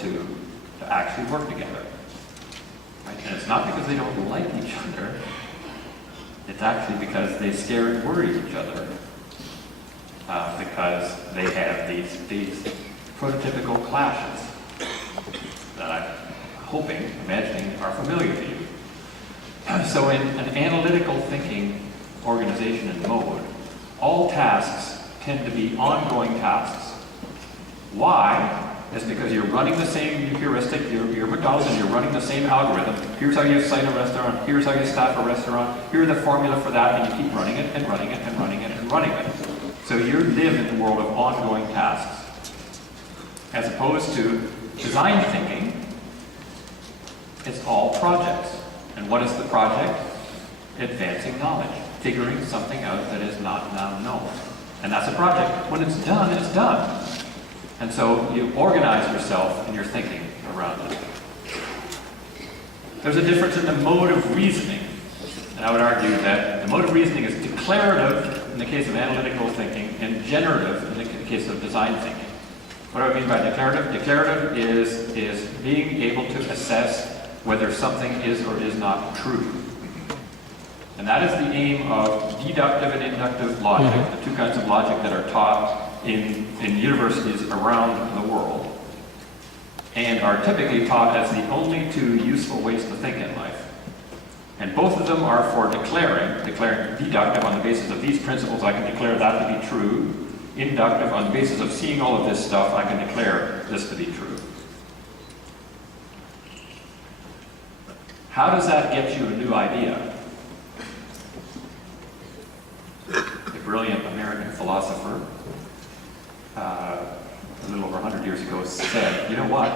two to actually work together. Right? And it's not because they don't like each other. It's actually because they scare and worry each other. Because they have these prototypical clashes that I'm hoping, imagining, are familiar to you. So in an analytical thinking organization and mode, all tasks tend to be ongoing tasks. Why? It's because you're running the same heuristic, you're McDonald's and you're running the same algorithm. Here's how you cite a restaurant, here's how you staff a restaurant, here's the formula for that, and you keep running it and running it and running it and running it. So you live in the world of ongoing tasks. As opposed to design thinking, it's all projects. And what is the project? Advancing knowledge, figuring something out that is not now known. And that's a project. When it's done, it's done. And so you organize yourself in your thinking around it. There's a difference in the mode of reasoning. And I would argue that the mode of reasoning is declarative in the case of analytical thinking and generative in the case of design thinking. What do I mean by declarative? Declarative is being able to assess whether something is or is not true. And that is the aim of deductive and inductive logic, the two kinds of logic that are taught in universities around the world, and are typically taught as the only two useful ways to think in life. And both of them are for declaring deductive on the basis of these principles, I can declare that to be true. Inductive, on the basis of seeing all of this stuff, I can declare this to be true. How does that get you a new idea? A brilliant American philosopher, a little over 100 years ago, said, you know what?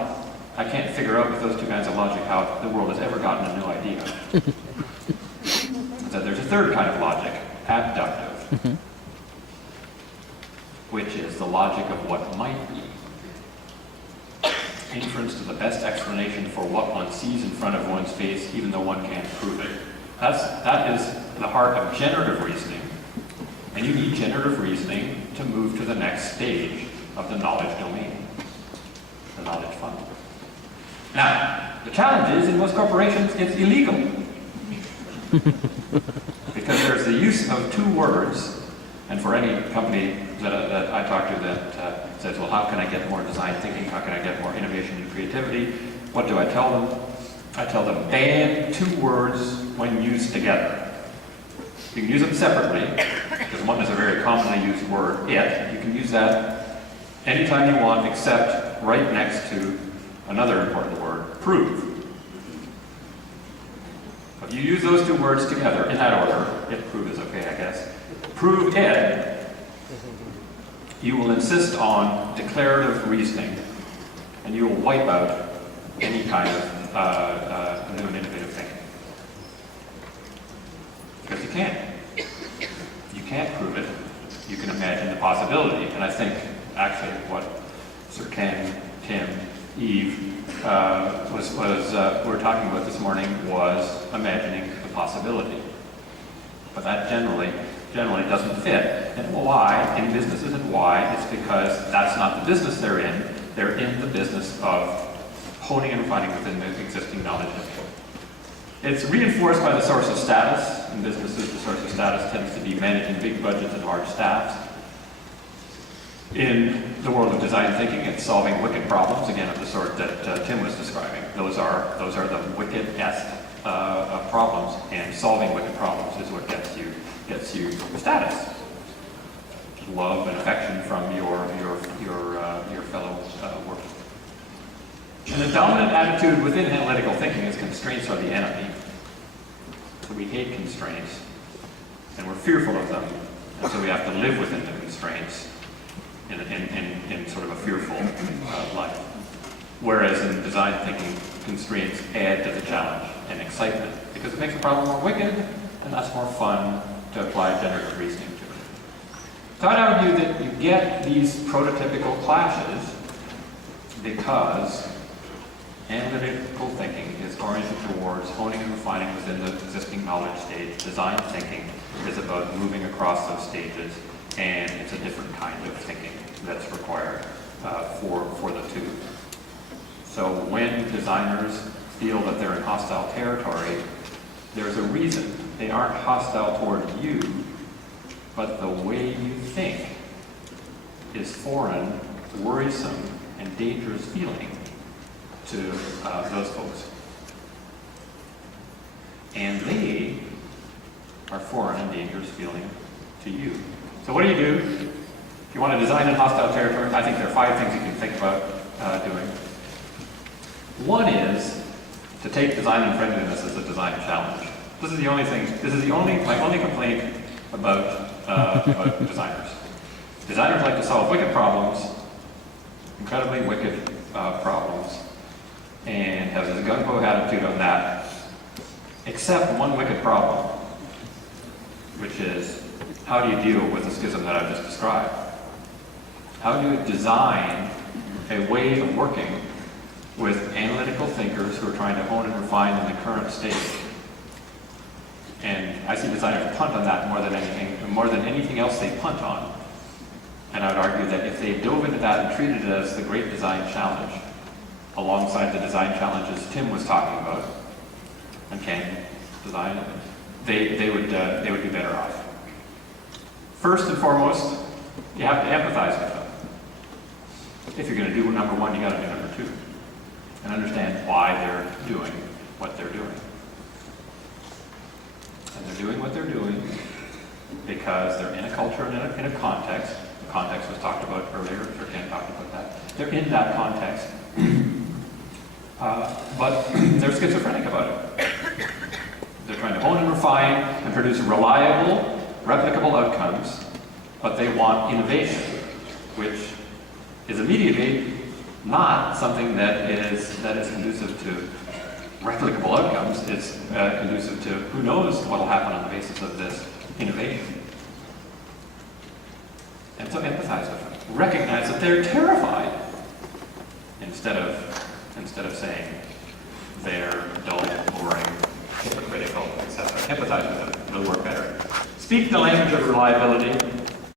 I can't figure out with those two kinds of logic how the world has ever gotten a new idea. So there's a third kind of logic, abductive, which is the logic of what might be. Inference to the best explanation for what one sees in front of one's face, even though one can't prove it. That is the heart of generative reasoning. And you need generative reasoning to move to the next stage of the knowledge domain, the knowledge funnel. Now, the challenge is, in most corporations, it's illegal. Because there's the use of two words, and for any company that I talk to that says, well, how can I get more design thinking? How can I get more innovation and creativity? What do I tell them? I tell them, ban two words when used together. You can use them separately, because one is a very commonly used word, it. You can use that anytime you want, except right next to another important word, prove. If you use those two words together in that order, if prove is okay, I guess, prove it, you will insist on declarative reasoning, and you will wipe out any kind of new and innovative thinking. Because you can't. You can't prove it. You can imagine the possibility. And I think, actually, what Sir Ken, Tim, Eve were talking about this morning was imagining the possibility. But that generally doesn't fit. And why in businesses, and why? It's because that's not the business they're in. They're in the business of honing and refining within the existing knowledge. It's reinforced by the source of status. In businesses, the source of status tends to be managing big budgets and large staffs. In the world of design thinking, it's solving wicked problems, again, of the sort that Tim was describing. Those are the wicked-esque problems, and solving wicked problems is what gets you status, love and affection from your fellow workers. And the dominant attitude within analytical thinking is constraints are the enemy. So we hate constraints, and we're fearful of them, and so we have to live within the constraints in sort of a fearful life. Whereas in design thinking, constraints add to the challenge and excitement, because it makes the problem more wicked, and that's more fun to apply generative reasoning to it. So I'd argue that you get these prototypical clashes because analytical thinking is oriented towards honing and refining within the existing knowledge stage. Design thinking is about moving across those stages, and it's a different kind of thinking that's required for the two. So when designers feel that they're in hostile territory, there's a reason. They aren't hostile toward you, but the way you think is foreign, worrisome, and dangerous feeling to those folks. And they are foreign and dangerous feeling to you. So what do? If you want to design in hostile territory, I think there are 5 things you can think about doing. One is to take design unfriendliness as a design challenge. This is my only complaint about designers. Designers like to solve wicked problems, incredibly wicked problems, and have a gung-ho attitude on that, except one wicked problem, which is, how do you deal with the schism that I've just described? How do you design a way of working with analytical thinkers who are trying to hone and refine in the current state? And I see designers punt on that more than anything else they punt on. And I would argue that if they dove into that and treated it as the great design challenge, alongside the design challenges Tim was talking about, and can design, they would be better off. First and foremost, you have to empathize with them. If you're going to do number 1, you got to do number 2, and understand why they're doing what they're doing. And they're doing what they're doing because they're in a culture and in a context. The context was talked about earlier, or Ken talked about that. They're in that context, but they're schizophrenic about it. They're trying to hone and refine and produce reliable, replicable outcomes, but they want innovation, which is immediately not something that is conducive to replicable outcomes. It's conducive to who knows what will happen on the basis of this innovation. And so empathize with them. Recognize that they're terrified instead of saying they're dull, boring, hypocritical, etc. Empathize with them. It'll work better. Speak the language of reliability.